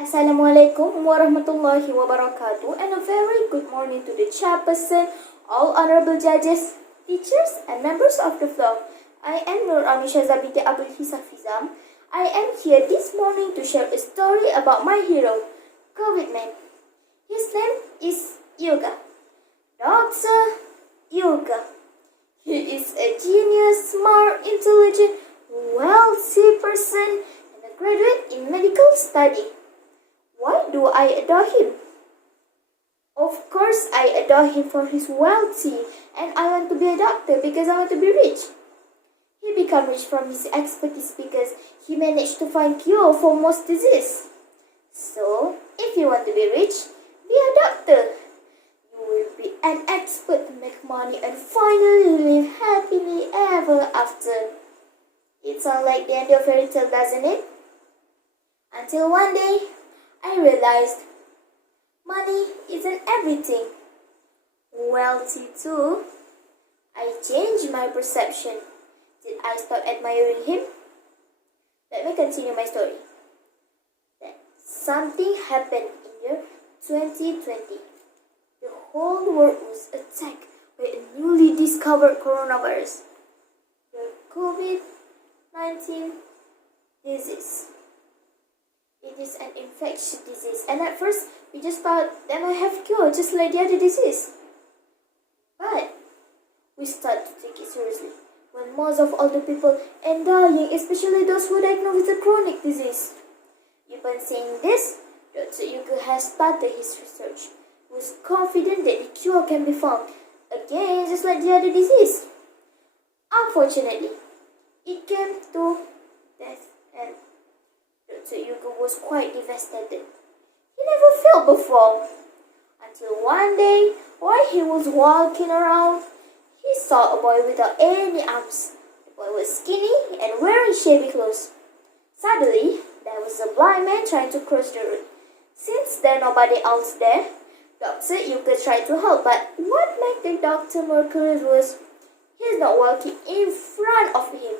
Assalamualaikum warahmatullahi wabarakatuh, and a very good morning to the chairperson, all honorable judges, teachers and members of the floor. I am Syaza binti Abolhi Sahfizam. I am here this morning to share a story about my hero, COVID man. His name is Yoga. Dr. Yoga. He is a genius, smart, intelligent, wealthy person and a graduate in medical study. Why do I adore him? Of course, I adore him for his wealthy, and I want to be a doctor because I want to be rich. He became rich from his expertise because he managed to find cure for most disease. So, if you want to be rich, be a doctor. You will be an expert to make money and finally live happily ever after. It sounds like the end of fairy tale, doesn't it? Until one day, I realized money isn't everything. Wealthy too. I changed my perception. Did I stop admiring him? Let me continue my story. Then something happened in year 2020. The whole world was attacked by a newly discovered coronavirus, the COVID-19 disease. It is an infectious disease, and at first we just thought that might have cure just like the other disease. But we started to take it seriously when most of all the people are dying, especially those who are diagnosed with a chronic disease. Upon saying this, Dr. Yuga has started his research. He was confident that the cure can be found again just like the other disease. Unfortunately, it came to death, and Dr. Yuga was quite devastated. He never felt before. Until one day, while he was walking around, he saw a boy without any arms. The boy was skinny and wearing shabby clothes. Suddenly, there was a blind man trying to cross the road. Since there was nobody else there, Dr. Yuga tried to help, but what made the doctor more curious was he was not walking in front of him.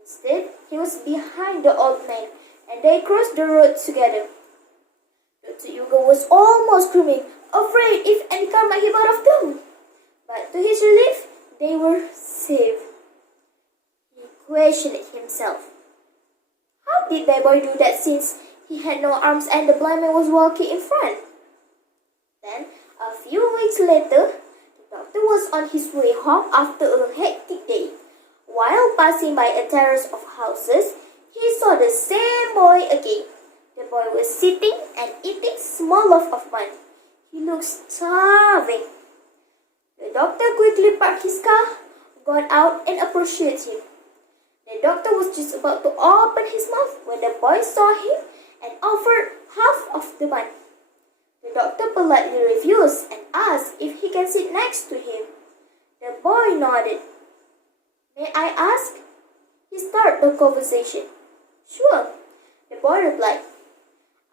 Instead, he was behind the old man, and they crossed the road together. Dr. Yuga was almost screaming, afraid if any car might hit both of them. But to his relief, they were safe. He questioned himself. How did that boy do that since he had no arms and the blind man was walking in front? Then, a few weeks later, the doctor was on his way home after a hectic day. While passing by a terrace of houses, he saw the same boy again. The boy was sitting and eating small loaf of bun. He looked starving. The doctor quickly parked his car, got out and approached him. The doctor was just about to open his mouth when the boy saw him and offered half of the bun. The doctor politely refused and asked if he can sit next to him. The boy nodded. May I ask? He started the conversation. Sure, the boy replied.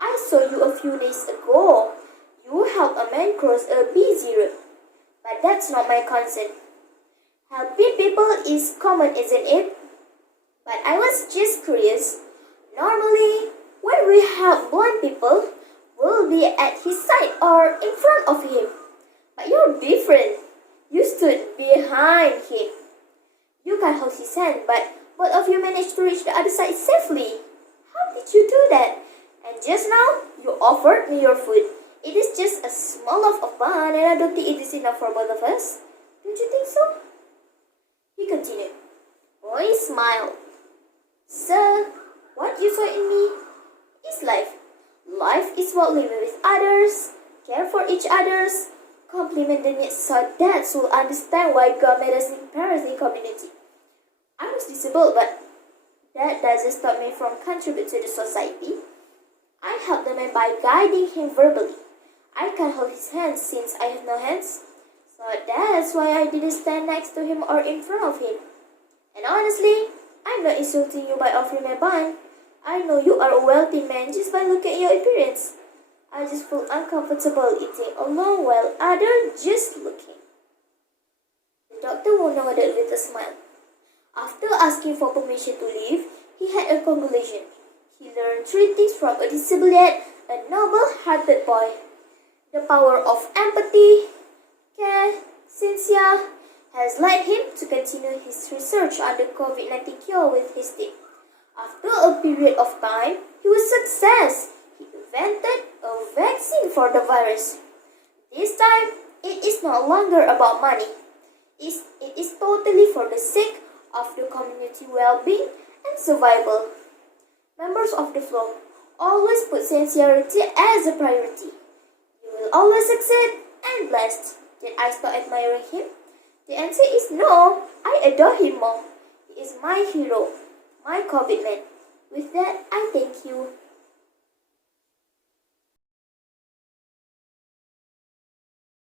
I saw you a few days ago. You helped a man cross a busy road. But that's not my concern. Helping people is common, isn't it? But I was just curious. Normally, when we help blind people, we'll be at his side or in front of him. But you're different. You stood behind him. You can hold his hand, but both of you managed to reach the other side safely. How did you do that? And just now, you offered me your food. It is just a small loaf of bun, and I don't think it is enough for both of us. Don't you think so? He continued. Boy smiled. Sir, what you saw in me is life. Life is about living with others, care for each others, compliment the needs so that will understand why God made us in parenting community. I was disabled, but that doesn't stop me from contributing to the society. I helped the man by guiding him verbally. I can't hold his hands since I have no hands. So that's why I didn't stand next to him or in front of him. And honestly, I'm not insulting you by offering my bun. I know you are a wealthy man just by looking at your appearance. I just feel uncomfortable eating alone while others just looking. The doctor nodded with a smile. After asking for permission to leave, he had a conclusion. He learned 3 things from a disabled yet a noble-hearted boy. The power of empathy, care, sincere has led him to continue his research on the COVID-19 cure with his team. After a period of time, he was success. He invented a vaccine for the virus. This time, it is no longer about money. It is totally for the sake of the community well-being and survival. Members of the flock, always put sincerity as a priority. You will always succeed and blessed. Did I stop admiring him? The answer is no. I adore him more. He is my hero, my COVID man. With that, I thank you.